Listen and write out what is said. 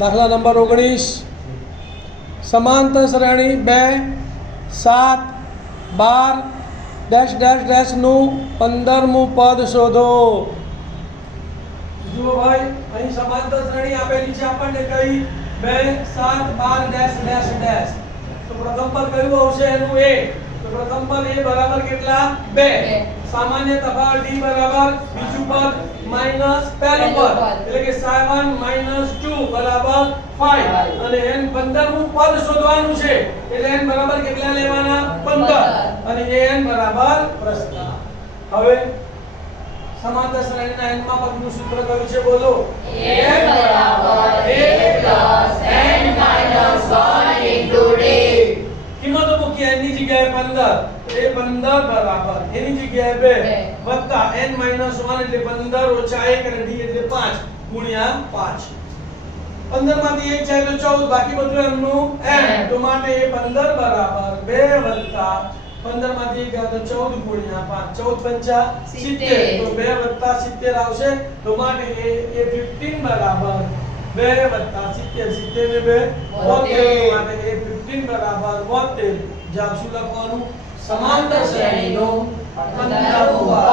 દાખલા નંબર 19 સમાંતર શ્રેણી 2 7 12 ડેશ ડેશ ડેશનું 15મું પદ શોધો। જુઓ ભાઈ, અહીં સમાંતર શ્રેણી આપેલી છે આપણને કઈ 2 7 12 ડેશ ડેશ ડેશ। તો પ્રથમ પદ કયું આવશે એનું a। તો પ્રથમ પદ a બરાબર કેટલા 2। સામાન્ય તફાવત d બરાબર બીજું પદ માઈનસ પહેલું પદ એટલે કે 7 - 2 બરાબર 5 અને n 15મું પદ શોધવાનું છે એટલે n બરાબર કેટલા લેવાના 15 અને an બરાબર પ્રશ્ન। હવે સમાંતર શ્રેણીના n માં પદનું સૂત્ર કયું છે બોલો। n બરાબર a plus n minus 1 into d। કિંમતો મૂકી n ની જગ્યાએ 15 એ 15 બરાબર એની જગ્યાએ 2 વત્તા n - 1 એટલે 15 ઓછા 1 અને d એટલે 5 ગુણ્યા 5। 15 માંથી 1 જાય તો 14 બાકી બધું એમનું n તો માટે એ 15 બરાબર 2 વત્તા 15 માંથી 1 જાય તો 14 ગુણ્યા 5 14 × 5 70 તો 2 વત્તા 70 આવશે તો માટે એ 15 બરાબર 2 વત્તા 70 70 ને 2 72 માટે એ 15 બરાબર 72 જવાબ શું લખવાનું સમાંતર શ્રેણીનો 15મું પદ।